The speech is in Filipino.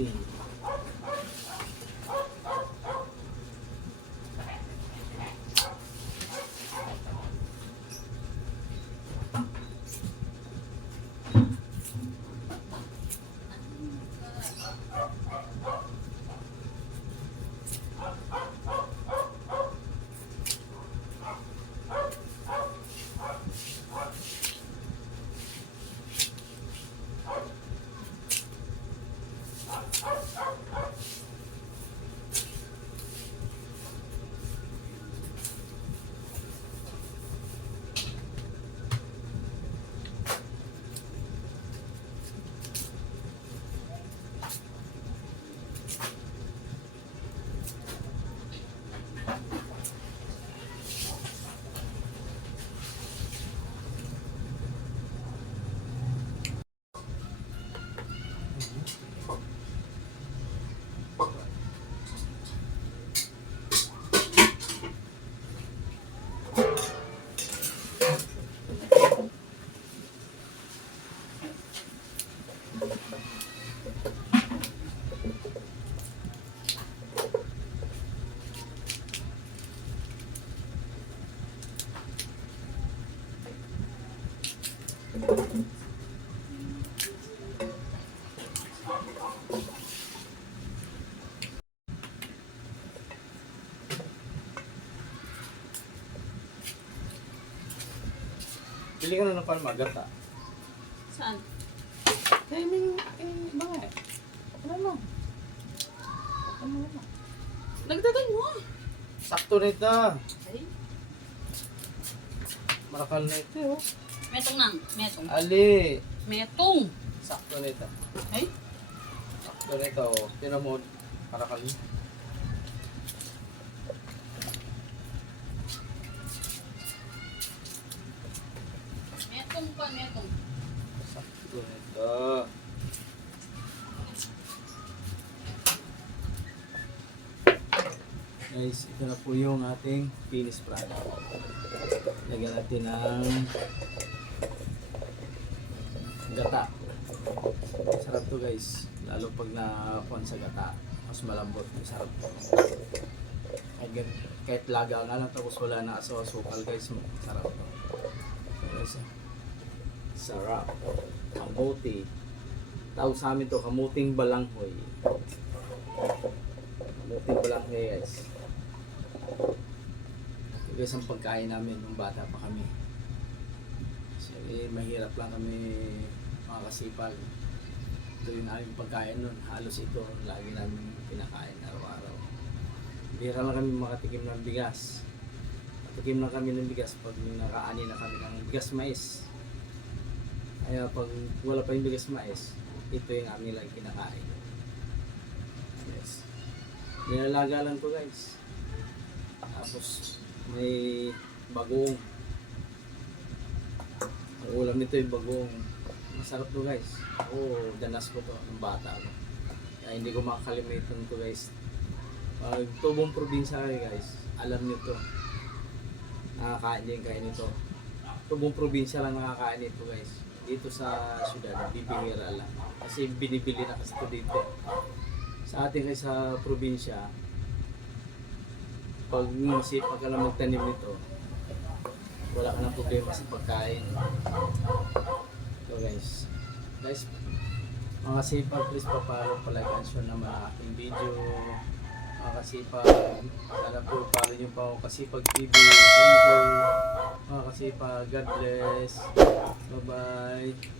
kamuti. Bili ka na ng palmagat, Saan? Bakit? Ano lang? Ano lang? Nagdagan mo. Sakto na ito. Ay, Marakal na ito, oh. metong nang. Metong. Ali. Metong. Sakto na ito. Ay, Sakto na ito, oh. Tinan mo, marakal na. metong pa, metong. Sakto na ito. Guys, ito na po yung ating finished product. Lagyan natin ng gata. Sarap to guys. Lalo pag nakuhan sa gata. Mas malambot. Masarap to. Kahit laga nga lang tapos wala na asukal guys. Sarap to. Guys, sarap. Kamuti. Tawag sa amin to, kamuting balanghoy. Kamuting balanghoy guys. Ito guys ang pagkain namin nung bata pa kami. Kasi mahirap lang kami mga kasipag. Ito yung aming pagkain nun. Halos ito lagi namin pinakain araw-araw. Bihira lang kami makatikim ng bigas. Matikim lang kami ng bigas pag nakaani na kami ng bigas mais. Kaya pag wala pa yung bigas mais, ito yung amin lang kinakain. Yes. Nilalaga lang to guys. Tapos may bagoong. Ang ulam nito yung bagoong. Masarap to guys. Ako, danas ko to ng bata ako. Kaya hindi ko makakalimutan to guys. Pag tubong probinsya kayo guys, alam nyo to. Nakakain din kayo nito. Tubong probinsya lang nakakain nito guys. Dito sa syudad, bibihira lang. Kasi binibili na kasi ito dito. Sa atin kayo sa probinsya, pag masipag ka lang magtanim nito, wala ka ng problema sa pagkain. So guys, mga sipag, please papalo, palike and share na mga aking video. Mga kasipag, sana po follow nyo pa ako Kasipag TV. Thank you mga kasipag, God bless, bye bye.